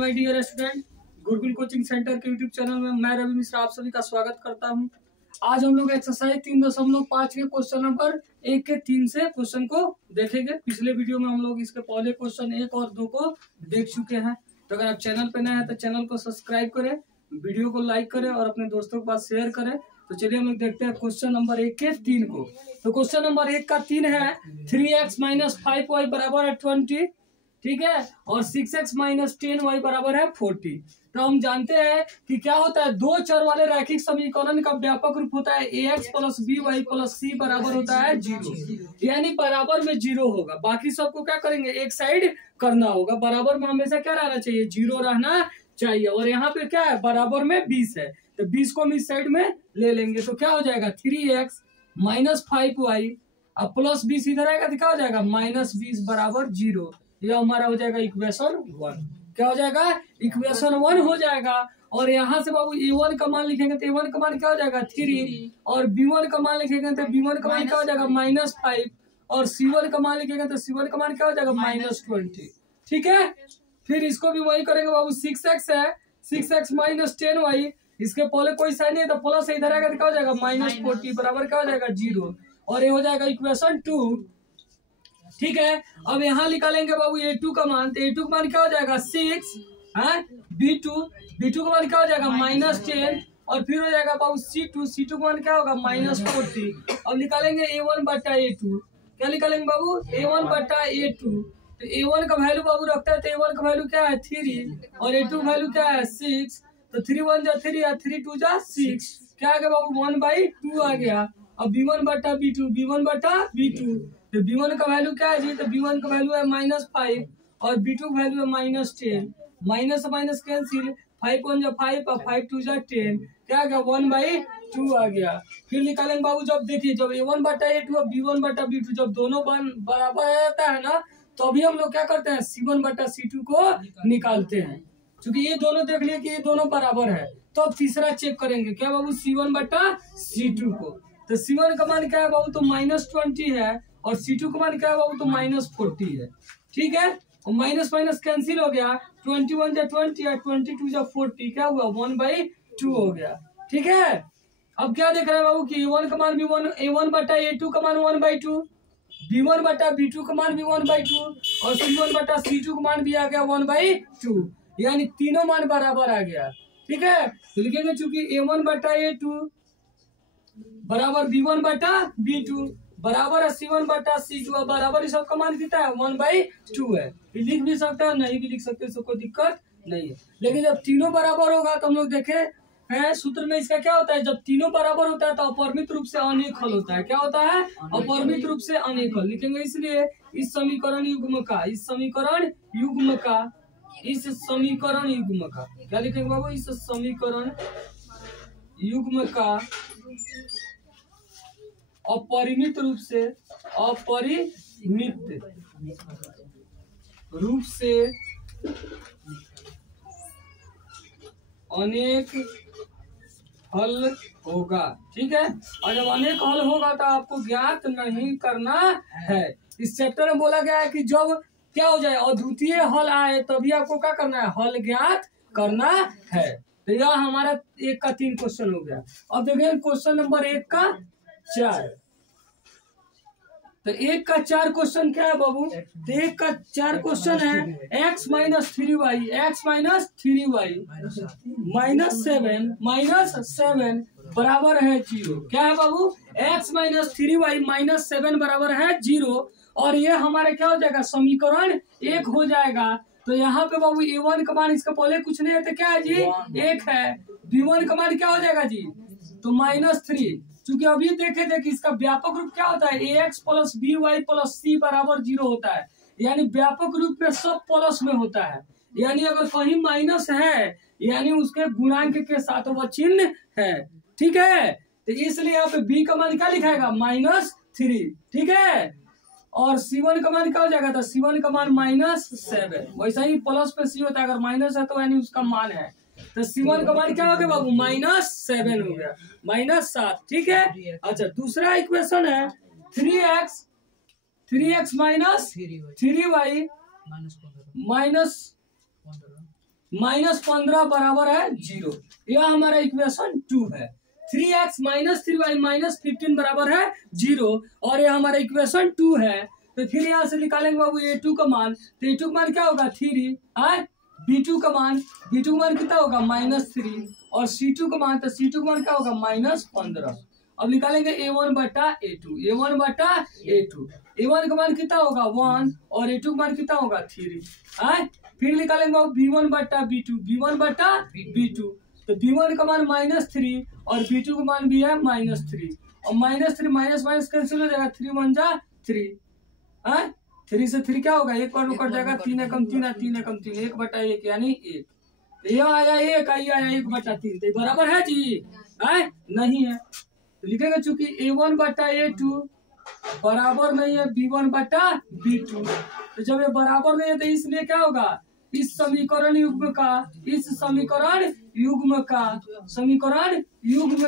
My dear student, Gurukul coaching centre के YouTube channel में मैं रवि मिश्रा आप सभी का स्वागत करता हूं। आज हम लोग एक्सरसाइज 3.5 के क्वेश्चन नंबर 1 के 3 से क्वेश्चन को देखेंगे। पिछले वीडियो में हम लोग इसके पहले क्वेश्चन 1 और 2 को देख चुके हैं। तो अगर आप चैनल पे नए हैं तो चैनल को सब्सक्राइब करें, वीडियो को लाइक करें और अपने दोस्तों के पास शेयर करें। तो चलिए हम लोग देखते हैं क्वेश्चन नंबर 1 के 3 को। तो क्वेश्चन नंबर 1 का 3 है 3x - 5y बराबर है 20, ठीक है, और 6x - 10y बराबर है 40। तो हम जानते हैं कि क्या होता है, दो चर वाले रैखिक समीकरण का व्यापक रूप होता है ax + by + c बराबर होता है 0, यानी बराबर में 0 होगा। बाकी सबको क्या करेंगे, एक साइड करना होगा। बराबर में हमेशा क्या रहना चाहिए, 0 रहना चाहिए। और यहाँ पे क्या है, बराबर में 20 है, तो 20 को हम इस साइड में ले लेंगे। तो क्या हो जाएगा 3x - 5y अब प्लस 20 इधर आएगा तो क्या हो जाएगा -20 बराबर 0। यह हमारा हो जाएगा इक्वेशन 1। क्या हो जाएगा, इक्वेशन 1 हो जाएगा। और यहाँ से बाबू a1 का मान लिखेंगे तो a1 का मान क्या हो जाएगा 3, और b1 का मान लिखेंगे तो b1 का मान क्या हो जाएगा -5, और c1 का मान लिखेंगे तो c1 का मान क्या हो जाएगा -20। ठीक है, फिर इसको भी वही करेंगे बाबू। 6x है, 6x - 10y, इसके पहले कोई साइन नहीं है तो प्लस इधर आएगा तो क्या हो जाएगा -40 बराबर क्या हो जाएगा 0, और ये हो जाएगा इक्वेशन 2। ठीक है, अब यहाँ निकालेंगे बाबू a2 का मान। तो a2 का मान क्या हो जाएगा 6 है, b2 का मान क्या हो जाएगा -10, और फिर हो जाएगा बाबू c2 का मान क्या होगा -40। अब निकालेंगे a1 बटा a2। क्या निकालेंगे बाबू, a1 बटा a2। तो a1 का वैल्यू बाबू रखता है तो a1 का वैल्यू क्या है 3, और a2 का वैल्यू क्या है 6। तो 3 1 जा 3 या 3 2 जा 6, क्या आ गया बाबू 1/2 आ गया। अब b1 बटा b2, तो b1 का वैल्यू क्या है जी, तो b1 का वैल्यू है -5, और b2 का वैल्यू है -10। माइनस माइनस कैंसिल, 5 1 जा 5 और 5 2 जा 10, क्या आ गया 1/2 आ गया। फिर निकालेंगे बाबू, जब देखिए जब a1 बटा a2 और b1 बटा b2 जब दोनों बराबर आ जाता है ना, तो अभी हम लोग क्या करते हैं c1 बटा c2 को निकालते हैं। क्योंकि ये दोनों देख लिए कि ये दोनों बराबर है, तो अब तीसरा चेक करेंगे क्या बाबू c1 बटा c2 को। तो c1 का मान क्या है बाबू, तो -20 है, और c2 का मान क्या है बाबू, तो -40 है। ठीक है, और माइनस माइनस कैंसिल हो गया, 21 जा 20 या 22 जा 40, क्या हुआ 1/2 हो गया। ठीक है, अब क्या देख रहे हैं बाबू कि a1 का मान a1 बटा a2 का मान 1/2, b1 बटा b2 का मान भी 1/2, और c1 बटा c2 का मान भी आ गया 1/2, यानी तीनों मान बराबर आ गया। ठीक है, तो लिखेंगे चूंकि a1 बटा a2 बराबर b1 बटा b2 बराबर है c1 बटा c2, बराबर इस सबका मान कितना है 1/2 है। लिख भी सकते हैं, नहीं भी लिख सकते, इसको कोई दिक्कत नहीं है। लेकिन जब तीनों बराबर होगा तो हम लोग देखे हैं सूत्र में इसका क्या होता है, जब तीनों बराबर होता है तो अपरिमित रूप से अनेक हल होता है। क्या होता है, अपरिमित रूप से अनेक हल लिखेंगे। इसलिए इस समीकरण युग्म का क्या लिखेंगे बाबू, इस समीकरण युग्म का अपरिमित रूप से अनेक हल होगा। ठीक है, और जब अनेक हल होगा तो आपको ज्ञात नहीं करना है। इस चैप्टर में बोला गया है कि जब क्या हो जाए अद्वितीय हल आए तभी आपको क्या करना है, हल ज्ञात करना है। तो यह हमारा 1 का 3 क्वेश्चन हो गया। अब देखिए क्वेश्चन नंबर 1 का 4। तो 1 का 4 क्वेश्चन क्या है बाबू, तो 1 का 4 क्वेश्चन है x - 3y -7 बराबर है 0। क्या है बाबू, x - 3y -7 बराबर है 0, और ये हमारे क्या हो जाएगा समीकरण 1 हो जाएगा। तो यहाँ पे बाबू a1 का मान इसका पहले कुछ नहीं है तो क्या है जी 1 है, b1 का मान क्या हो जाएगा जी तो -3, क्योंकि अभी देखे थे कि इसका व्यापक रूप क्या होता है ax + by + c बराबर 0 होता है, यानी व्यापक रूप में सब प्लस में होता है। यानी अगर कहीं माइनस है यानी उसके गुणांक के साथ वह चिन्ह है। ठीक है, तो इसलिए यहाँ पे b का मान क्या लिखाएगा -3। ठीक है, और c1 का मान क्या हो जाएगा, तो c1 का मान -7। वैसा ही प्लस पे c होता है, अगर माइनस है तो यानी उसका मान है। तो c1 का मान क्या हो गया बाबू -7 हो गया, -7। ठीक है, अच्छा दूसरा इक्वेशन है 3x - 3y -15 बराबर है 0। यह हमारा इक्वेशन 2 है। 3x माइनस 3y माइनस 15 बराबर है 0 और यह हमारा इक्वेशन 2 है। तो फिर यहाँ से निकालेंगे बाबू a2 का मान, तो a2 का मान क्या होगा 3 है, b2 का मान कितना होगा -3 और c2 का मान, तो c2 का मान क्या होगा -15। अब निकालेंगे a1 बटा a2, a1 का मान कितना होगा 1 और a2 का मान कितना होगा 3 है। फिर निकालेंगे बाबू b1 बटा b2, तो b1 का मान -3 और b2 का मान भी है -3 और -3 माइनस माइनस कैंसिल हो जाएगा, 3 1 जा 3 है, 3 से 3 क्या होगा 1 बार कट जाएगा, 3 एकम 3 1 बटा 1 यानी 1। तो यह आया 1, आया 1 बटा 3, तो बराबर है जी है नहीं है, तो लिखेंगे चूंकि a1 बटा a2 बराबर नहीं है b1 बटा b2। तो जब ये बराबर नहीं है तो इसलिए क्या होगा, इस समीकरण युग्म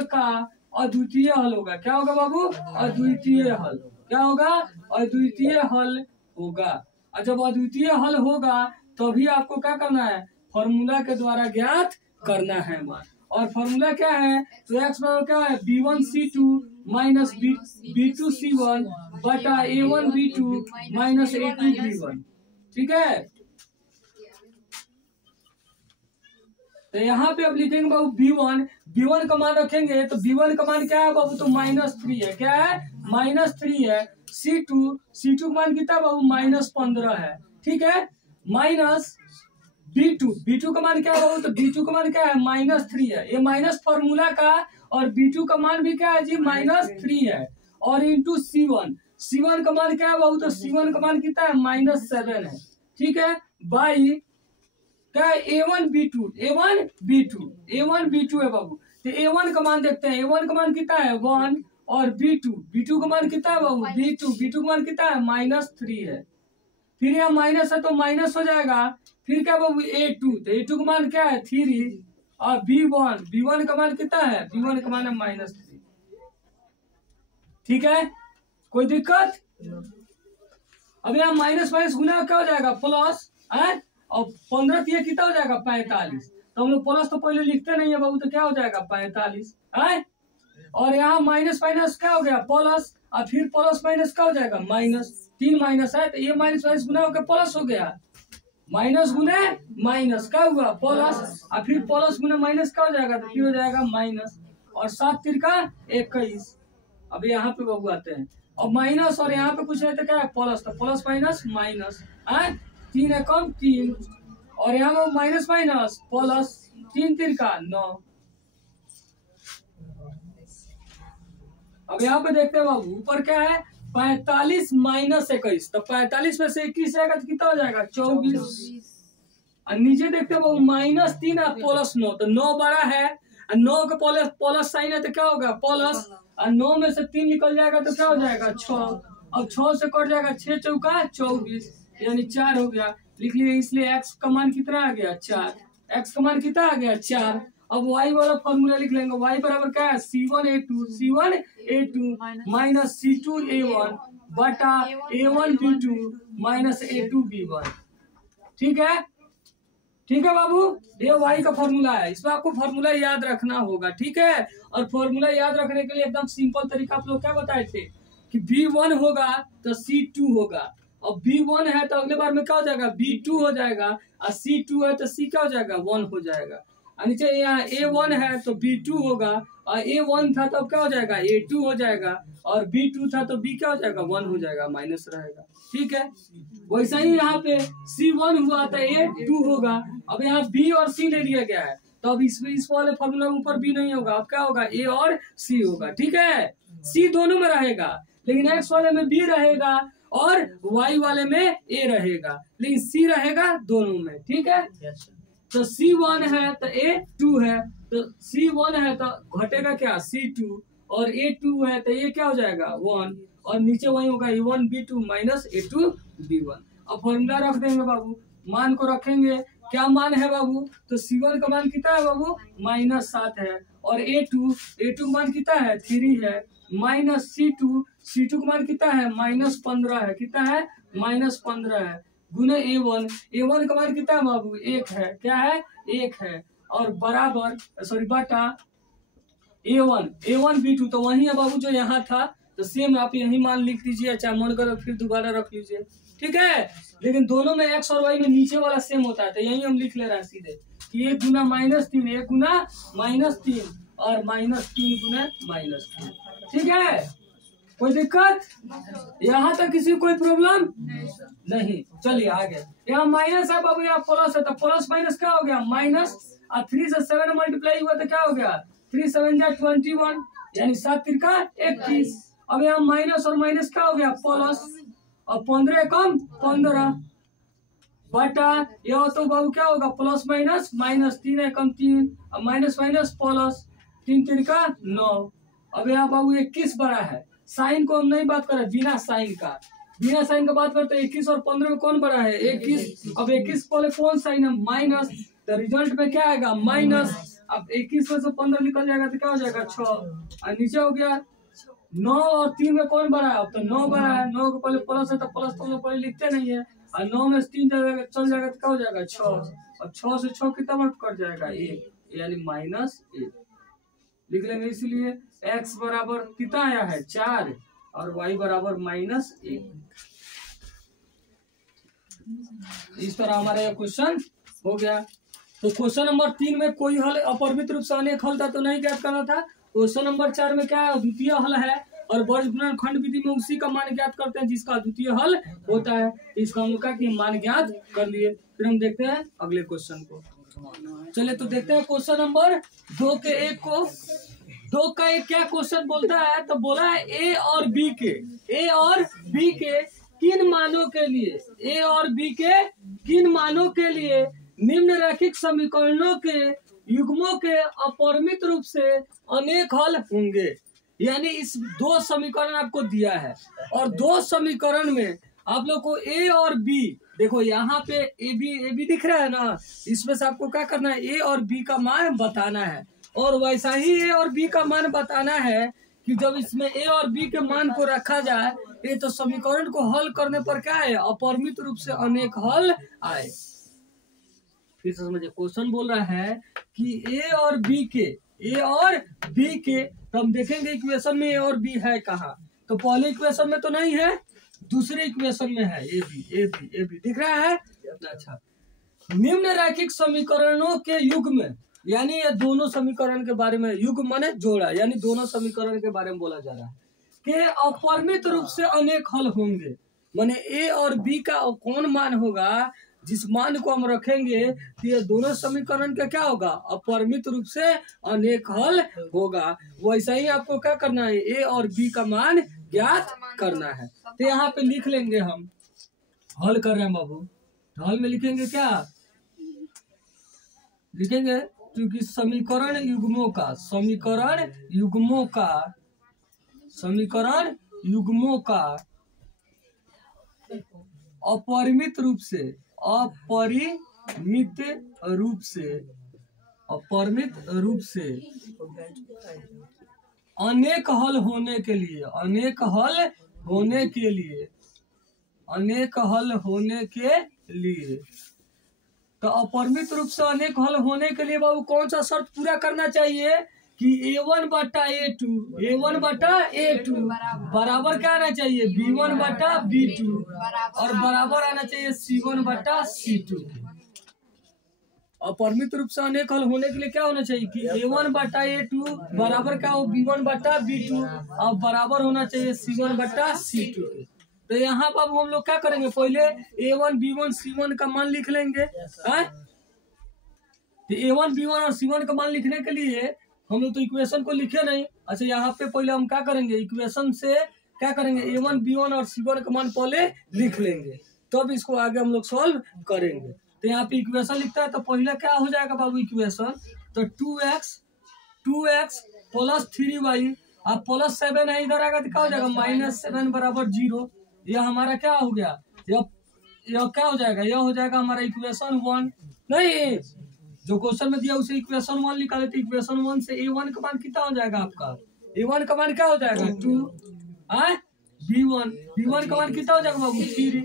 का अद्वितीय हल होगा। क्या होगा बाबू, अद्वितीय हल। क्या होगा, अद्वितीय हल होगा। और जब अद्वितीय हल होगा तभी आपको क्या करना है, फॉर्मूला के द्वारा ज्ञात करना है मान। और फॉर्मूला क्या है, तो x बराबर क्या है b1c2 माइनस b2c1 बटा a1b2 माइनस a2b1। ठीक है, तो यहाँ पे अब लिखेंगे बाबू b1 का मान रखेंगे, तो b1 का मान क्या है बाबू, तो -3 है। क्या है, -3 है। c2 का मान कितना बाबू -15 है। ठीक है, माइनस b2 का मान क्या है बाबू, तो b2 का मान क्या है -3 है। ये माइनस फॉर्मूला का, और b2 का मान भी क्या है जी -3 है। और इंटू c1 का मान क्या है बाबू, तो c1 का मान कितना है -7 है। ठीक है, बाई क्या है a1b2 है बाबू। तो a1 का मान देखते हैं, a1 का मान कितना है 1 और b2 का मान कितना है बाबू, b2 का मान कितना है -3 है। फिर यहाँ माइनस है तो माइनस हो जाएगा। फिर क्या बाबू a2, तो a2 का मान क्या है 3 और b1 का मान कितना है, b1 का मान है -3। ठीक है, कोई दिक्कत। अब यहाँ माइनस माइनस गुना क्या हो जाएगा प्लस है, और 15 ये कितना हो जाएगा 45। तो हम लोग प्लस तो पहले लिखते नहीं है बाबू, तो क्या हो जाएगा 45 है। और यहाँ माइनस माइनस क्या हो गया प्लस, और फिर प्लस माइनस क्या हो जाएगा माइनस, 3 माइनस है तो ये माइनस माइनस गुना होकर प्लस हो गया, माइनस गुने माइनस क्या हुआ प्लस, और फिर प्लस गुने माइनस क्या हो जाएगा, तो फिर हो जाएगा माइनस, और 7 तिरका 21। अब यहाँ पे बाबू आते हैं, और माइनस, और यहाँ पे पूछ रहे थे क्या है प्लस, तो प्लस माइनस माइनस है, 3 एकम 3 और यहाँ माइनस माइनस प्लस, 3 तिरका 9। अब यहाँ पे देखते हैं बाबू ऊपर क्या है 45 माइनस 21, तो 45 में से 21 आएगा तो कितना हो जाएगा 24। और नीचे देखते हैं बाबू -3 और प्लस 9, तो 9 बड़ा है और 9 का प्लस साइन है तो क्या होगा प्लस, और 9 में से 3 निकल जाएगा तो क्या हो जाएगा 6। अब 6 से कट जाएगा 6 चौका 24 यानी 4 हो गया, लिख लिए। इसलिए x का मान कितना आ गया 4, x का मान कितना आ गया 4। अब y वाला फॉर्मूला लिख लेंगे, y बराबर क्या है c1a2 माइनस c2a1 बटा a1b2 माइनस a2b1। ठीक है, ठीक है बाबू, ये y का फॉर्मूला है, इसमें आपको फॉर्मूला याद रखना होगा। ठीक है, और फॉर्मूला याद रखने के लिए एकदम सिंपल तरीका आप लोग क्या बताए थे कि b1 होगा तो c2 होगा, और b1 है तो अगले बार में क्या हो जाएगा b2 हो जाएगा, और c2 है तो c क्या हो जाएगा 1 हो जाएगा। नीचे यहाँ a1 है तो b2 होगा, और a1 था तो क्या हो जाएगा a2 हो जाएगा, और b2 था तो b क्या हो जाएगा 1 हो जाएगा, माइनस रहेगा। ठीक है, वैसा ही यहाँ पे c1 हुआ तो a2 होगा। अब यहाँ b और c ले लिया गया है, तो अब इस वाले फॉर्मूला में ऊपर b नहीं होगा, अब क्या होगा a और c होगा। ठीक है, c दोनों में रहेगा, लेकिन x वाले में b रहेगा और y वाले में a रहेगा, लेकिन c रहेगा दोनों में। ठीक है, तो c1 है तो a2 है, तो c1 है तो घटेगा क्या c2, और a2 है तो ये क्या हो जाएगा 1, और नीचे वही होगा a1b2 माइनस a2b1। अब फॉर्मूला रख देंगे बाबू, मान को रखेंगे, क्या मान है बाबू, तो c1 का मान कितना है बाबू -7 है, और a2 का मान कितना है 3 है, माइनस c2 का मान कितना है -15 है, कितना है -15 है, गुने A1 का मान कितना है बाबू 1 है, क्या है 1 है, और बराबर सॉरी बटा A1 B2 तो वही है बाबू जो यहाँ था, तो सेम आप यही मान लिख लीजिए, चाहे मन करो फिर दोबारा रख लीजिए, ठीक है। लेकिन दोनों में x और y में नीचे वाला सेम होता है, तो यही हम लिख ले रहे हैं सीधे कि 1 गुना -3 1 गुना -3 और -3 गुना -3, ठीक है। कोई दिक्कत यहाँ तक, किसी कोई प्रॉब्लम नहीं। चलिए आगे, यहाँ माइनस है बाबू, यहाँ प्लस है, तो प्लस माइनस क्या हो गया माइनस, और 3 से 7 मल्टीप्लाई हुआ तो क्या हो गया 3 7 जा 21, यानी 7 3 का 21। अब यहाँ माइनस और माइनस क्या हो गया प्लस, और 15 कम 15 बटा यह तो बाबू क्या होगा प्लस माइनस माइनस, 3 है कम 3, और माइनस माइनस प्लस, 3 3 का 9। अब यहाँ बाबू 21 बड़ा है, साइन को हम नहीं बात कर रहे, बिना साइन का बात करते हैं। 21 और 15 में कौन बड़ा है 21। अब 21 पहले कौन साइन है माइनस, तो रिजल्ट में क्या आएगा माइनस। अब 21 में से 15 निकल जाएगा तो क्या हो जाएगा 6, और नीचे हो गया 9 और 3 में कौन बड़ा है, अब तो 9 बड़ा है, 9 के पहले प्लस है तो प्लस तो हम लोग पहले लिखते नहीं है, और 9 में 3 चल जाएगा तो क्या हो जाएगा 6, और 6 से 6 कितना मत कट जाएगा 1, यानी -1 लिख लेंगे। इसलिए x बराबर कितना आया है 4 और y बराबर -1। इस तरह हमारा यह क्वेश्चन हो गया। तो क्वेश्चन नंबर 3 में कोई हल अपरिमित रूप से अनेक हल था तो नहीं ज्ञात करना था। क्वेश्चन नंबर 4 में क्या है द्वितीय हल है, और वर्ग गुणनखंड विधि में उसी का मान ज्ञात करते हैं जिसका द्वितीय हल होता है। इसका हम लोग का मान ज्ञात कर लिए। फिर हम देखते हैं अगले क्वेश्चन को। चलिए तो देखते हैं क्वेश्चन नंबर 2 के 1 को। 2 का 1 क्या क्वेश्चन बोलता है, तो बोला है ए और बी के किन मानों के लिए, ए और बी के किन मानों के लिए निम्नलिखित समीकरणों के युग्मों के अपरिमित रूप से अनेक हल होंगे। यानी इस 2 समीकरण आपको दिया है, और 2 समीकरण में आप लोग को ए और बी, देखो यहाँ पे ए बी दिख रहा है ना, इसमें से आपको क्या करना है ए और बी का मान बताना है। और वैसा ही ए और बी का मान बताना है कि जब इसमें ए और बी के मान को रखा जाए, ये तो समीकरण को हल करने पर क्या है अपरिमित रूप से अनेक हल आए। फिर से समझिए, क्वेश्चन बोल रहा है कि ए और बी के तो हम देखेंगे इक्वेशन में ए और बी है कहाँ, तो पहले इक्वेशन में तो नहीं है, दूसरे इक्वेशन में है ए बी दिख रहा है। अच्छा, निम्नलिखित समीकरणों के युग्म, यानी ये दोनों समीकरण के बारे में, युग्म माने जोड़ा, यानी दोनों समीकरण के बारे में बोला जा रहा है कि अपरिमित रूप से अनेक हल होंगे। माने ए और बी का कौन मान होगा, जिस मान को हम रखेंगे तो ये दोनों समीकरण का क्या होगा अपरिमित रूप से अनेक हल होगा। वैसा ही आपको क्या करना है ए और बी का मान ज्ञात करना है। तो यहाँ पे लिख लेंगे, हम हल कर रहे हैं बाबू, हल में लिखेंगे क्या लिखेंगे, क्योंकि समीकरण युग्मों का अपरिमित रूप से अनेक हल होने के लिए तो अपरिमित रूप से अनेक हल होने के लिए बाबू कौन सा शर्त पूरा करना चाहिए कि A1 बटा A2 बराबर क्या आना चाहिए B1 बटा B2 और बराबर आना चाहिए C1 बटा C2। अपरिमित रूप से अनेक हल होने के लिए क्या होना चाहिए कि A1 बटा A2 बराबर क्या हो B1 बटा B2 और बराबर होना चाहिए C1 बटा C2। तो यहाँ पर हम लोग क्या करेंगे, पहले A1 B1 C1 का मान लिख लेंगे। तो A1 B1 और C1 का मान लिखने के लिए हम लोग तो इक्वेशन को लिखे नहीं। अच्छा, यहाँ पे पहले हम क्या करेंगे, इक्वेशन से क्या करेंगे A1 B1 और C1 का मान पहले लिख लेंगे, तब इसको आगे हम लोग सॉल्व करेंगे। तो यहाँ पे इक्वेशन लिखता है तो पहले क्या हो जाएगा बाबू इक्वेशन, तो 2x प्लस 3y अब प्लस 7 है, इधर आएगा तो क्या हो जाएगा -7 बराबर 0। यह हमारा क्या हो गया, यह क्या हो जाएगा, यह हो जाएगा हमारा इक्वेशन 1। नहीं, जो क्वेश्चन में दिया उसे इक्वेशन 1 निकाले, तो इक्वेशन 1 से A1 का मान कितना हो जाएगा आपका, A1 का मान क्या हो जाएगा 2, B1 का मान कितना हो जाएगा बाबू 3,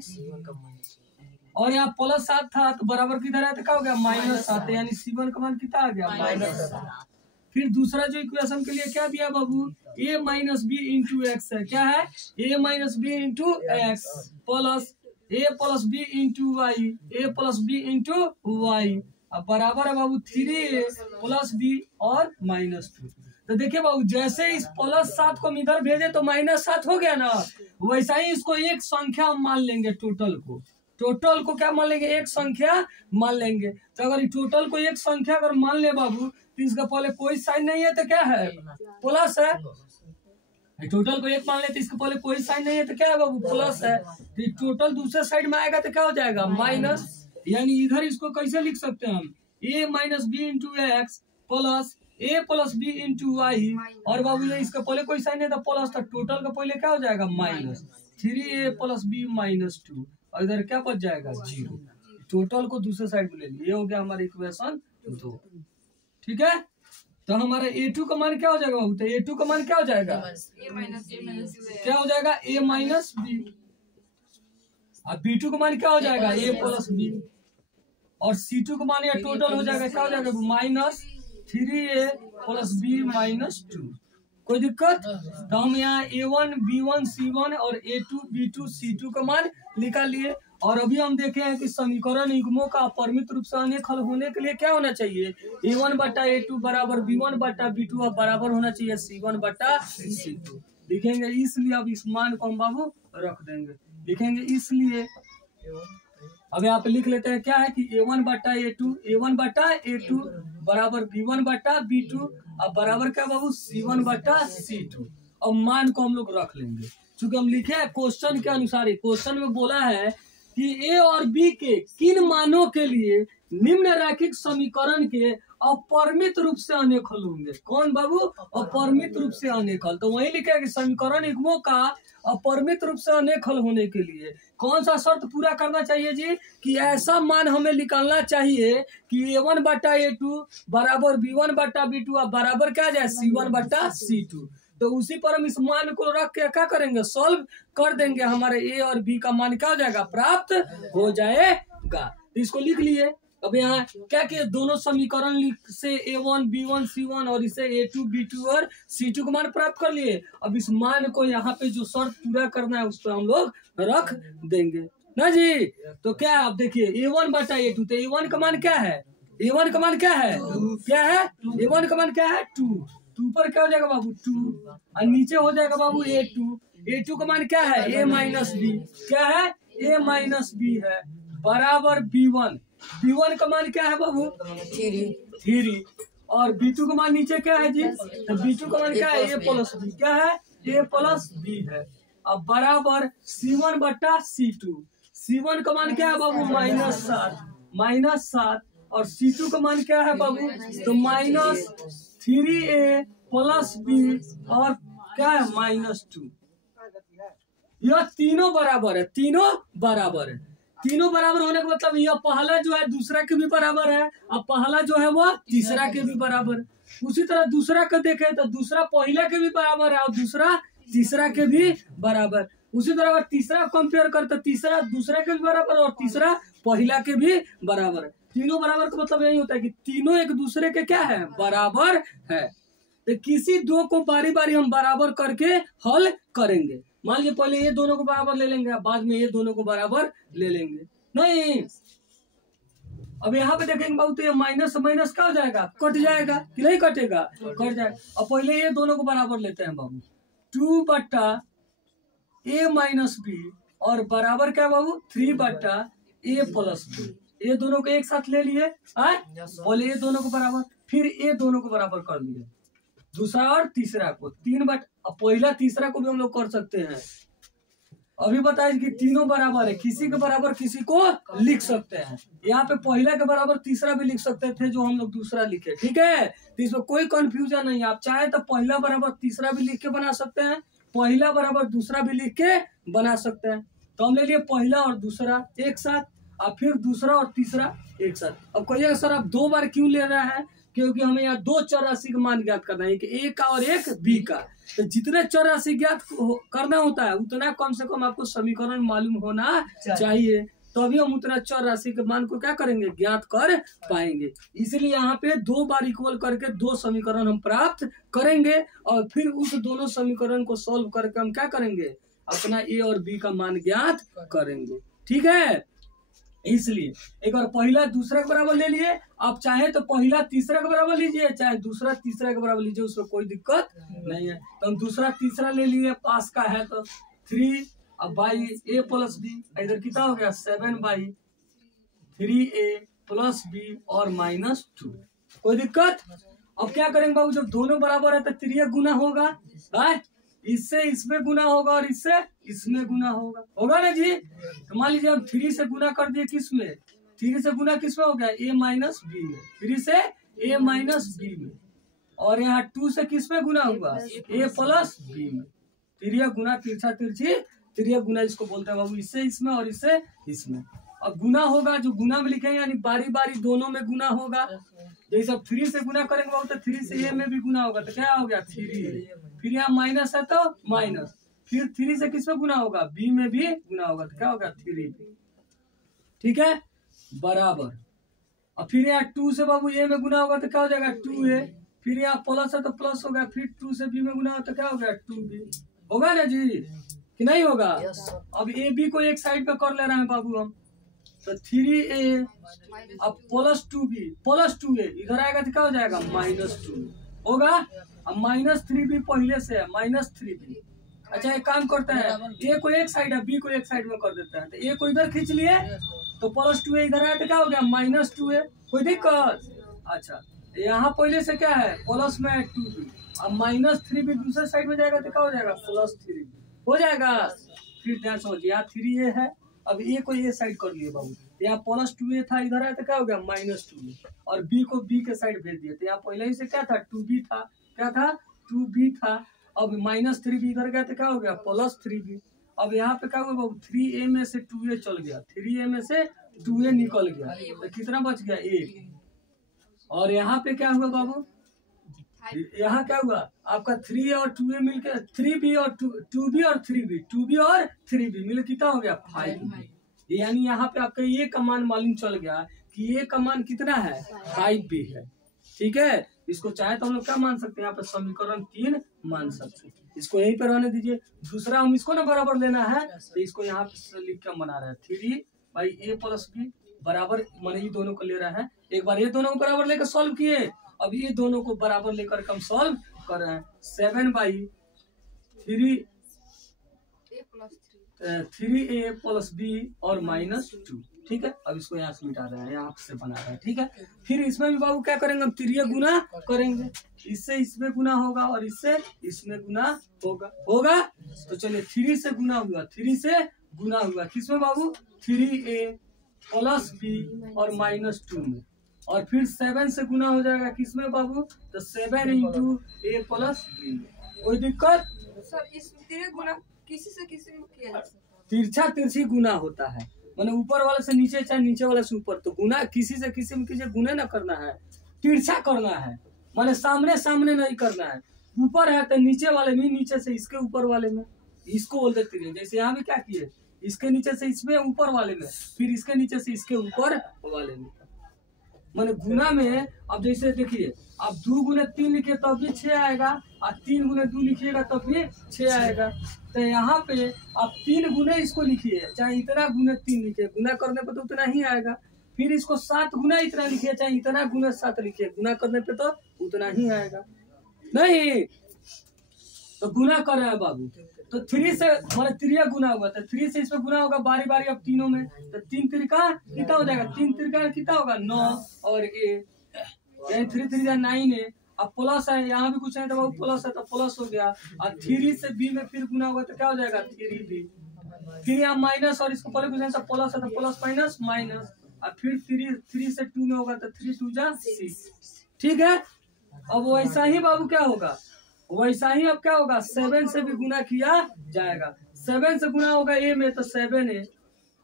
और यहाँ +7 था तो बराबर किधर है तो क्या हो गया -7, यानी C1 का मान कितना आ गया -7। फिर दूसरा जो इक्वेशन के लिए क्या दिया बाबू, a minus B into X है, क्या है a minus B into X plus a plus B into Y, a plus B into Y, अब बराबर है बाबू 3a प्लस बी और -2। तो देखिए बाबू जैसे इस +7 को हम इधर भेजे तो -7 हो गया ना, वैसा ही इसको एक संख्या हम मान लेंगे, टोटल को क्या मान लेंगे, एक संख्या मान लेंगे। तो अगर टोटल को एक संख्या अगर मान ले बाबू तो इसका पहले कोई साइन नहीं है तो क्या है प्लस है, टोटल को एक मान ले तो इसके पहले कोई साइन नहीं है तो क्या है बाबू प्लस है, तो टोटल दूसरे साइड में आएगा तो क्या हो जाएगा माइनस, यानी इधर इसको कैसे लिख सकते हैं हम a minus B into X plus a plus B into Y, और बाबू ये इसका पहले कोई साइन नहीं था प्लस था, टोटल का पहले क्या हो जाएगा -3a प्लस बी -2, और इधर क्या बच जाएगा 0। टोटल को दूसरे साइड में ले लिए, ये हो गया हमारा इक्वेशन 2। ठीक है, तो हमारा a2 का मान क्या हो जाएगा बाबू, तो a2 का मान क्या हो जाएगा क्या हो जाएगा a माइनस बी, अब b2 का मान क्या हो जाएगा a प्लस बी, और c2 का मान ये टोटल हो जाएगा क्या हो जाएगा -3a प्लस बी -2। कोई दिक्कत, तो हम यहाँ a1 b1 c1 और a2 b2 c2 का मान निकाल लिए। और अभी हम देखे हैं कि समीकरण युग्मों का अपरिमित रूप से अनेक हल होने के लिए क्या होना चाहिए, a1 बटा a2 बराबर b1 बटा b2 और बराबर होना चाहिए c1 बटा c2। लिखेंगे इसलिए, अब इस मान को हम बाबू रख देंगे, लिखेंगे इसलिए। अब यहाँ पे लिख लेते हैं क्या है कि a1 बटा a2 बराबर b1 बटा b2 अब बराबर क्या बाबू c1 बटा c2। अब मान को हम लोग रख लेंगे, क्योंकि हम लिखे हैं क्वेश्चन के अनुसार, क्वेश्चन में बोला है कि a और b के किन मानों के लिए निम्न रैखिक समीकरण के अपरिमित रूप से अनेक हल होंगे। कौन बाबू, अपरिमित रूप से अनेक हल, तो वही लिखा है कि समीकरण युग्मों का अपरिमित रूप से अनेक हल होने के लिए कौन सा शर्त पूरा करना चाहिए जी, कि ऐसा मान हमें निकालना चाहिए कि a1 बटा a2 बराबर b1 बटा b2 और बराबर क्या जाए c1 बटा c2। तो उसी पर हम इस मान को रख के क्या करेंगे, सॉल्व कर देंगे, हमारे a और b का मान क्या हो जाएगा, प्राप्त हो जाएगा। तो इसको लिख लिए। अब यहाँ क्या किए, दोनों समीकरण से a1 b1 c1 और इसे a2 b2 और c2 का मान प्राप्त कर लिए। अब इस मान को यहाँ पे जो शर्त पूरा करना है उस पर हम लोग रख देंगे ना जी। तो क्या है, अब देखिए a1 बटा a2, तो a1 का मान क्या है, a1 का मान क्या है, क्या है a1 का मान क्या है 2, 2 पर क्या हो जाएगा बाबू 2, और नीचे हो जाएगा बाबू a2 का मान क्या है a माइनस बी, क्या है a माइनस बी है, बराबर b1 का मान क्या है बाबू 3, और b2 का मान नीचे क्या है जी, तो b2 का मान क्या है a प्लस बी, क्या है a प्लस बी है, अब बराबर c1 बटा c2, c1 का मान क्या है बाबू -7 और c2 का मान क्या है बाबू, तो -3a प्लस बी और क्या है -2। यह तीनों बराबर है, तीनों बराबर होने का मतलब यह पहला जो है दूसरा के भी बराबर है, अब पहला जो है वो तीसरा के भी बराबर। उसी तरह दूसरा को देखें तो दूसरा पहला के भी बराबर है और दूसरा तीसरा के भी बराबर। उसी तरह अगर तीसरा कंपेयर करते तो तीसरा दूसरा के भी बराबर और तीसरा पहला के भी बराबर है। तीनों बराबर का मतलब यही होता है कि तीनों एक दूसरे के क्या है, बराबर है। तो किसी दो को बारी बारी हम बराबर करके हल करेंगे। मान लीजिए पहले ये दोनों को बराबर ले लेंगे, बाद में ये दोनों को बराबर ले लेंगे। नहीं, अब यहाँ पे देखेंगे बाबू तो ये माइनस से माइनस क्या हो जाएगा, कट जाएगा कि नहीं कटेगा, कट जाएगा। अब पहले ये दोनों को बराबर लेते हैं बाबू, 2 बटा a माइनस बी और बराबर क्या बाबू 3 बटा a प्लस बी। ये दोनों को एक साथ ले लिए, पहले ये दोनों को बराबर, फिर ये दोनों को बराबर कर लिए, दूसरा और तीसरा को 3 बटा, अब पहला तीसरा को भी हम लोग कर सकते हैं। अभी बताइए कि तीनों बराबर है, किसी के बराबर किसी को लिख सकते हैं। यहाँ पे पहला के बराबर तीसरा भी लिख सकते थे जो हम लोग दूसरा लिखे, ठीक है। तो इसमें कोई कंफ्यूजन नहीं है, आप चाहे तो पहला बराबर तीसरा भी लिख के बना सकते हैं, पहला बराबर दूसरा भी लिख के बना सकते हैं। तो हम ले लिए पहला और दूसरा एक साथ, और फिर दूसरा और तीसरा एक साथ। अब कहिएगा सर आप 2 बार क्यों ले रहे हैं, क्योंकि हमें यहाँ 2 चौरासी का मान ज्ञात करना है, एक ए का और एक बी का। तो जितने चौरासी ज्ञात करना होता है उतना कम से कम आपको समीकरण मालूम होना चाहिए, तभी हम उतना चर राशि के मान को क्या करेंगे, ज्ञात कर पाएंगे। इसलिए यहाँ पे 2 बार इक्वल करके 2 समीकरण हम प्राप्त करेंगे और फिर उस दोनों समीकरण को सॉल्व करके हम क्या करेंगे, अपना ए और बी का मान ज्ञात करेंगे। ठीक है, इसलिए एक बार पहला दूसरा के बराबर ले लिए, आप चाहे तो पहला तीसरा के बराबर लीजिए, चाहे दूसरा तीसरा के बराबर लीजिए, उसमें कोई दिक्कत नहीं है। तो हम दूसरा तीसरा ले लिए, पास का है तो 3 अब बाई ए प्लस बी, इधर कितना हो गया 7/3a प्लस बी और -2, कोई दिक्कत। अब क्या करेंगे बाबू, जब दोनों बराबर है तो 3 गुना होगा, इससे इसमें गुना होगा और इससे इसमें गुना होगा, होगा ना जी। तो मान लीजिए हम 3 से गुना कर दिए, किसमें 3 से गुना किसमें हो गया, a माइनस बी में, 3 से a माइनस बी में, और यहाँ 2 से किसमें गुना हुआ, a प्लस बी में। 3 गुना तिरछा तिरछी, 3 गुना इसको बोलते हैं बाबू, इससे इसमें और इससे इसमें। अब गुना होगा, जो गुना में लिखेंगे यानी बारी बारी दोनों में गुना होगा। जैसे अब 3 से गुना करेंगे बाबू तो 3 से a में भी गुना होगा, तो क्या हो गया 3, फिर यहाँ माइनस है तो माइनस, फिर 3 से किसमें गुना होगा, b में भी गुना होगा, तो क्या होगा 3b। ठीक है, बराबर। और फिर यहाँ 2 से बाबू a में गुना होगा तो क्या हो जाएगा 2a, फिर यहाँ प्लस है तो प्लस होगा, फिर 2 से b में गुना होगा तो क्या हो गया 2b, होगा ना जी कि नहीं होगा। अब a b को एक साइड पे कर ले रहे हैं बाबू हम, तो 3a अब प्लस 2b प्लस 2a इधर आएगा तो क्या हो जाएगा -2 होगा। अब -3b पहले से है -3b। अच्छा एक काम करते हैं, a को एक साइड है b को एक साइड में कर देते हैं, तो a को इधर खींच लिए तो प्लस 2a इधर आया तो क्या हो गया -2a, कोई दिक्कत। अच्छा यहाँ पहले से क्या है प्लस में 2b, अब -3b दूसरे साइड में जाएगा तो क्या हो जाएगा +3b हो जाएगा। फिर ध्यान समझिए, यहाँ 3a है, अब a को ये साइड कर लिए बाबू, यहाँ +2a था इधर आया तो क्या हो गया -2a, और b को b के साइड भेज दिए, तो यहाँ पहले ही से क्या था 2b था, क्या था 2b था। अब -3b इधर गया तो क्या हो गया +3b। अब यहाँ पे क्या हुआ बाबू, 3a में से 2a चल गया, 3a में से 2a निकल गया, तो कितना बच गया 1। और यहाँ पे क्या हुआ बाबू, यहाँ क्या हुआ आपका 3 और 2a मिलके 3b और 2b और 3b 2b और 3b मिल कितना हो गया 5b। यानी यहाँ पे आपका ये का मान मालूम चल गया कि ये का मान कितना है 5b है। ठीक है, इसको चाहे तो हम लोग क्या मान सकते हैं, यहाँ पे समीकरण 3 मान सकते हैं। इसको यहीं पे रहने दीजिए, दूसरा हम इसको ना बराबर लेना है, तो इसको यहाँ पे लिख के बना रहे हैं 3/a प्लस बी बराबर, मैंने ये दोनों को ले रहा है, एक बार ये दोनों को बराबर लेकर सॉल्व किए, अब ये दोनों को बराबर लेकर हम सॉल्व कर रहे हैं 7/3a प्लस बी और -2। ठीक है, अब इसको यहाँ से मिटा रहे हैं, यहाँ से बना रहे हैं। ठीक है, फिर इसमें भी बाबू क्या करेंगे, हम 3 गुना करेंगे, इससे इसमें गुना होगा और इससे इसमें गुना होगा। तो चलिए 3 से गुना हुआ, 3 से गुना हुआ किसमें बाबू 3a प्लस बी और -2 में, और फिर 7 से गुना हो जाएगा किसमें बाबू, तो 7 × a प्लस बी। कोई दिक्कत सर, इस 3 गुना किसी से किसी में किया जा सकता है, तिरछा तिरछी गुना होता है, मैंने ऊपर वाले से नीचे चाहे नीचे वाले से ऊपर, तो गुना किसी से किसी में कीजिए, गुना ना करना है, तिरछा करना है, माने सामने सामने नहीं करना है। ऊपर है तो नीचे वाले में, नीचे से इसके ऊपर वाले में, इसको बोल देते हैं। जैसे यहाँ भी क्या किए, इसके नीचे से इसमें ऊपर वाले में, फिर इसके नीचे से इसके ऊपर वाले में, मैंने गुना में। अब जैसे देखिए, आप 2 × 3 लिखिए तब भी 6 आएगा, और 3 × 2 लिखिएगा तब भी 6 आएगा। तो यहाँ पे आप 3 गुने इसको लिखिए, चाहे इतना गुने 3 लिखिए, गुना करने पे तो उतना ही आएगा। फिर इसको 7 गुना इतना लिखिए, चाहे इतना गुना 7 लिखिए, गुना करने पे तो उतना ही आएगा। नहीं तो गुना कर रहे हैं बाबू, तो 3 से मैंने 3 गुना हुआ, तो 3 से इसमें गुना होगा बारी बारी अब तीनों में, तो 3 तिरका कितना हो जाएगा, 3 तिरका कितना होगा 9 और 1, यानी 3 3 9 है। अब प्लस है, यहाँ भी कुछ नहीं तो प्लस है तो प्लस हो गया, और 3 से b में फिर गुना होगा तो क्या हो जाएगा 3b। फिर यहाँ माइनस, और इसको पहले कुछ नहीं तो प्लस है तो प्लस माइनस माइनस, और फिर 3 से 2 में होगा तो 3 2 जा 6। ठीक है, अब वैसा ही बाबू क्या होगा, वैसा ही अब क्या होगा 7 से भी गुना किया जाएगा। 7 से गुना होगा a में तो 7 है,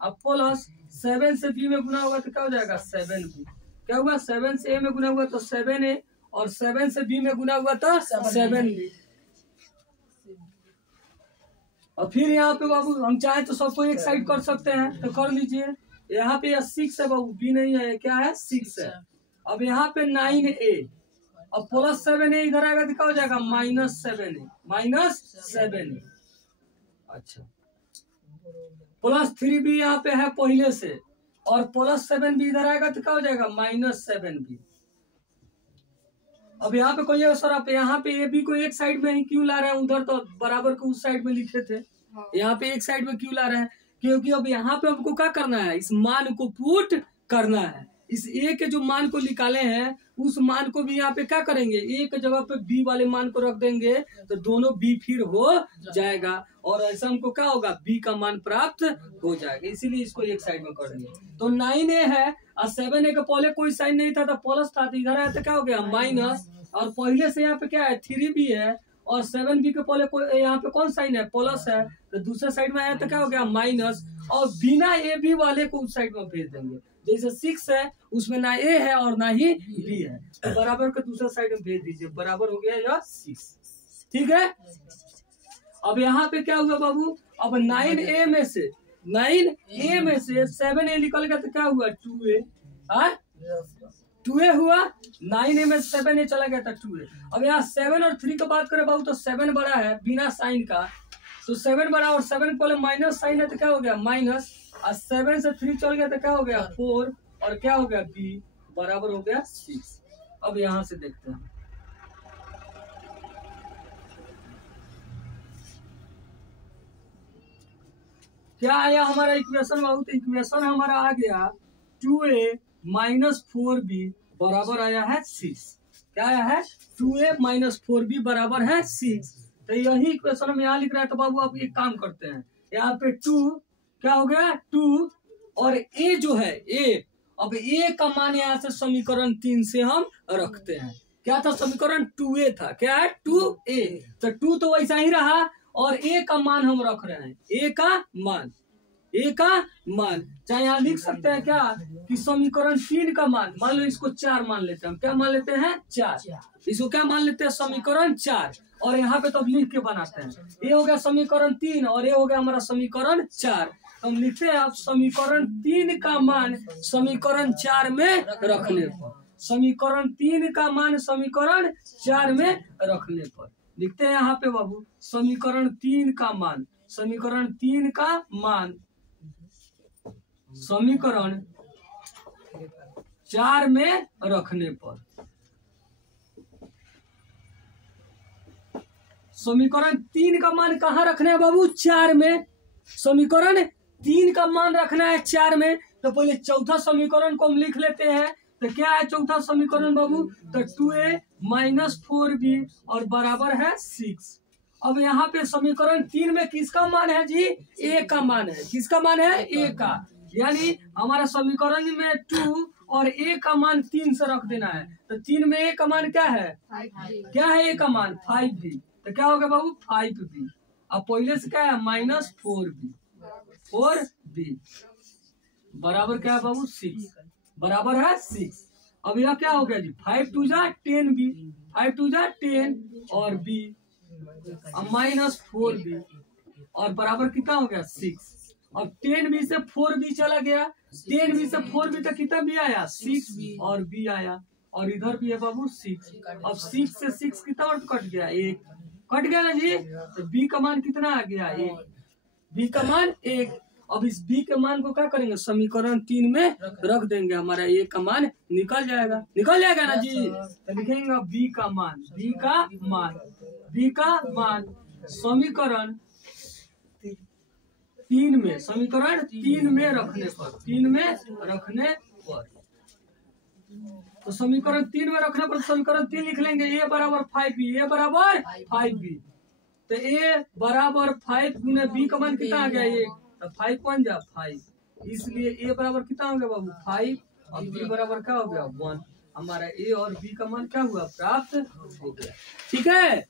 अब प्लस 7 से b में गुना होगा तो क्या हो जाएगा 7b। क्या हुआ 7 से a में गुना हुआ तो 7 है, और 7 से b में गुना हुआ तो 7b। और फिर यहाँ पे बाबू हम चाहे तो सबको एक साइड कर सकते हैं, तो कर लीजिए। यहाँ पे 6 है बाबू, बी नहीं है, क्या है 6 है। अब यहाँ पे 9a, अब प्लस 7a इधर आएगा तो क्या हो जाएगा -7a, -7a। अच्छा, प्लस 3b यहाँ पे है पहले से, और प्लस 7b इधर आएगा तो क्या हो जाएगा -7b। अब यहाँ पे कोई सर आप यहाँ पे ए बी को एक साइड में ही क्यों ला रहे हैं, उधर तो बराबर को उस साइड में लिखे थे, यहाँ पे एक साइड में क्यों ला रहे हैं, क्योंकि अब यहाँ पे हमको क्या करना है, इस मान को पुट करना है। इस ए के जो मान को निकाले हैं उस मान को भी यहाँ पे क्या करेंगे, ए के जगह पे बी वाले मान को रख देंगे तो दोनों बी फिर हो जाएगा, और ऐसा हमको क्या होगा, बी का मान प्राप्त हो जाएगा। इसीलिए इसको एक साइड में कर दिए। तो 9a है और 7a के पहले कोई साइन नहीं था तो प्लस था, तो इधर आया तो क्या हो गया माइनस, और पहले से यहाँ पे क्या है 3b है, और 7b के पहले कोई यहाँ पे कौन साइन है, प्लस है, तो दूसरे साइड में आया तो क्या हो गया माइनस, और बिना ए बी वाले को उस साइड में भेज देंगे। जैसे 6 है उसमें ना ए है और ना ही बी है, तो बराबर के दूसरा साइड में भेज दीजिए, बराबर हो गया यह 6। ठीक है, अब यहाँ पे क्या हुआ बाबू, अब 9a में से 7a निकल गया तो क्या हुआ 2a, 2a हुआ, 9a में 7a चला गया था 2a। अब यहाँ 7 और 3 की बात करें बाबू तो 7 बड़ा है बिना साइन का, तो 7 बड़ा, और 7 पहले माइनस साइन है तो क्या हो गया माइनस, और 7 से 3 चल गया तो क्या हो गया 4, और क्या हो गया b बराबर हो गया 6। अब यहाँ से देखते हैं, क्या आया हमारा इक्वेशन बाबू, तो इक्वेशन हमारा आ गया 2a - 4b बराबर आया है 6। क्या आया है 2a - 4b बराबर है 6। तो यही इक्वेशन हम यहाँ लिख रहे हैं। तो बाबू आप एक काम करते हैं, यहाँ पे 2 क्या हो गया 2, और a जो है a, अब a का मान यहाँ से समीकरण 3 से हम रखते हैं। क्या था समीकरण 2a था, क्या है 2a, तो 2 तो वैसा ही रहा, और a का मान हम रख रहे हैं, a का मान चाहे यहाँ लिख सकते हैं क्या कि समीकरण 3 का मान, मान लो इसको 4 मान लेते हैं हम, क्या मान लेते हैं 4, इसको क्या मान लेते हैं समीकरण 4, और यहाँ पे तो अब लिख के बनाते हैं, ये हो गया समीकरण 3 और ये हो गया हमारा समीकरण 4। तो हम लिखते हैं अब समीकरण 3 का मान समीकरण 4 में रखने पर, समीकरण 3 का मान समीकरण 4 में रखने पर लिखते हैं यहाँ पे बाबू समीकरण 3 का मान, समीकरण 3 का मान समीकरण 4 में रखने पर, समीकरण 3 का मान कहाँ रखना है बाबू 4 में, समीकरण 3 का मान रखना है 4 में। तो पहले चौथा समीकरण को हम लिख लेते हैं, तो क्या है चौथा समीकरण बाबू, तो 2a - 4b और बराबर है 6। अब यहाँ पे समीकरण 3 में किसका मान है जी, a का मान है, किसका मान है a का, यानी हमारा समीकरण में 2 और a का मान 3 से रख देना है। तो 3 में a का मान क्या है, क्या है a का मान 5b, तो क्या होगा बाबू 5b, अब पहले से क्या है -4b बराबर क्या है बाबू 6, बराबर है 6। अब यह क्या हो गया जी 5 2 जा 10b, 5 2 जा 10 और b -4b और बराबर कितना हो गया 6। अब 10b से 4b चला गया, 10b से 4b तक कितना भी आया 6 और b आया, और इधर भी है बाबू 6। अब 6 से 6 कितना कट गया 1, कट गया ना जी, तो b का मान कितना आ गया 1, b का मान 1। अब इस b के मान को क्या करेंगे समीकरण 3 में रख देंगे, हमारा a का मान निकल जाएगा ना जी। तो लिखेंगे b का मान समीकरण 3 में, समीकरण 3 में रखने पर, तो समीकरण 3 में रखने पर समीकरण 3 लिख लेंगे a बराबर 5b, a बराबर 5b, तो a बराबर 5 गुने b का मान कितना आ गया 1, तो 5 कौन जा 5, इसलिए a बराबर कितना हो गया बाबू 5 और b बराबर क्या हो गया 1। हमारा a और b का मान क्या हुआ प्राप्त हो गया। ठीक है,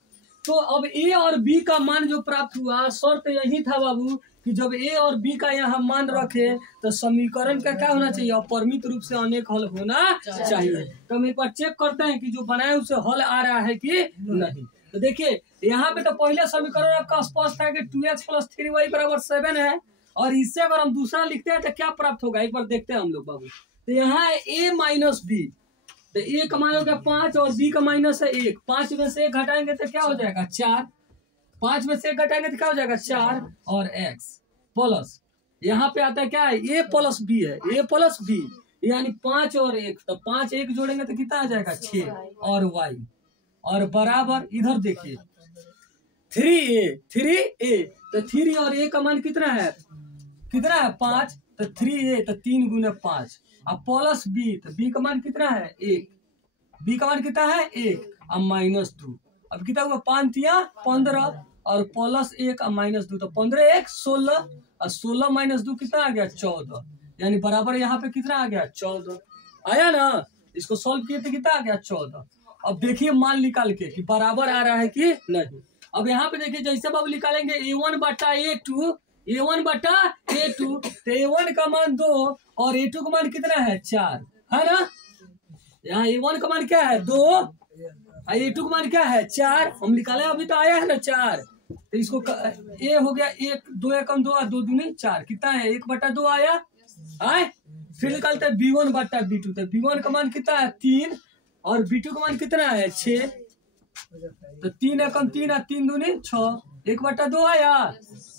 तो अब a और b का मान जो प्राप्त हुआ, शर्त यही था बाबू कि जब a और b का यहाँ मान रखे तो समीकरण का क्या होना चाहिए अपरिमित रूप से अनेक हल होना चाहिए। तो हम एक बार चेक करते हैं कि जो बनाए उसे हल आ रहा है कि नहीं। तो देखिए यहाँ पे तो पहले समीकरण आपका स्पष्ट है कि 2x + 3y = 7 है, और इससे अगर हम दूसरा लिखते हैं तो क्या प्राप्त होगा, एक बार देखते हैं हम लोग बाबू। तो यहाँ है a माइनस बी, तो a का मान हो गया 5 और b का माइनस है 1। 5 में से 1 घटाएंगे तो क्या हो जाएगा 4। 5 में से 1 घटाएंगे तो क्या हो जाएगा 4 और x प्लस यहाँ पे आता है क्या है a प्लस b है, a प्लस b यानी 5 और 1, तो 5 1 जोड़ेंगे तो कितना आ जाएगा 6 और y और बराबर इधर देखिए 3a, तो 3 और a का मान कितना है 5, तो 3a तो 3 गुने 5 अब प्लस b, तो b का मान कितना है 1, b का मान कितना है 1 अब माइनस 2, अब कितना हुआ 5 तिया 15 और प्लस 1 अब माइनस 2, तो 15 1 16 और 16 माइनस 2 कितना आ गया 14, यानी बराबर यहाँ पे कितना आ गया 14 आया ना। इसको सॉल्व किए तो कितना आ गया 14। अब देखिए मान निकाल के कि बराबर आ रहा है कि नहीं। अब यहाँ पे देखिए जैसे बाबू निकालेंगे a1 बटा a2, a1 बटा a2, तो a1 का मान 2 और a2 का मान कितना है 4 है ना। यहाँ a1 का मान क्या है 2 और a2 का मान क्या है 4, हम निकाले अभी तो आया है ना 4, तो इसको a हो गया 1 2 एकम 2 और 2 दूनी 4 कितना है 1 बटा 2 आया है। फिर निकालते हैं b1 बटा b2, तो b1 का मान कितना है 3 और b2 का मान कितना है 6, तो 3 एकम 3 और 3 दूनी 6 1 बटा 2 आया।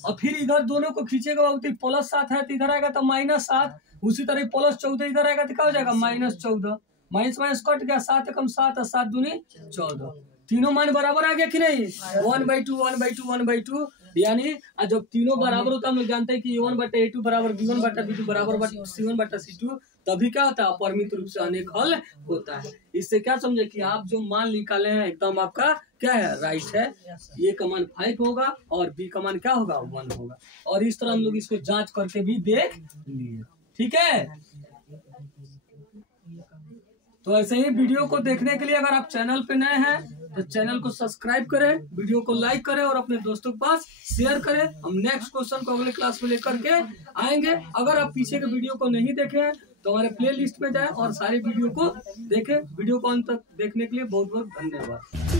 और फिर इधर दोनों को खींचेगा बाबू, प्लस 7 है तो इधर आएगा तो माइनस 7, उसी तरह प्लस 14 इधर आएगा तो क्या हो जाएगा माइनस 14, माइनस माइनस कट गया 7 एकम 7 और 7 दूनी 14, तीनों मान बराबर आ गया कि नहीं 1/2 1/2 1/2, यानी जब तीनों बराबर होता है हम लोग जानते हैं कि a1 बटा a2 बराबर b1 बटा b2 बराबर c1 बटा c2, तभी क्या होता है अपरिमित रूप से अनेक हल होता है। इससे क्या समझे कि आप जो मान निकाले हैं एकदम आपका क्या है राइट है, a का मान 5 होगा और b का मान क्या होगा 1 होगा, और इस तरह हम लोग इसको जांच करके भी देख लिए। ठीक है, तो ऐसे ही वीडियो को देखने के लिए अगर आप चैनल पे नए हैं तो चैनल को सब्सक्राइब करें, वीडियो को लाइक करें और अपने दोस्तों के पास शेयर करें। हम नेक्स्ट क्वेश्चन को अगले क्लास में लेकर के आएंगे। अगर आप पीछे के वीडियो को नहीं देखे हैं तो हमारे प्ले लिस्ट में जाए और सारी वीडियो को देखें। वीडियो को अंत तक देखने के लिए बहुत बहुत धन्यवाद।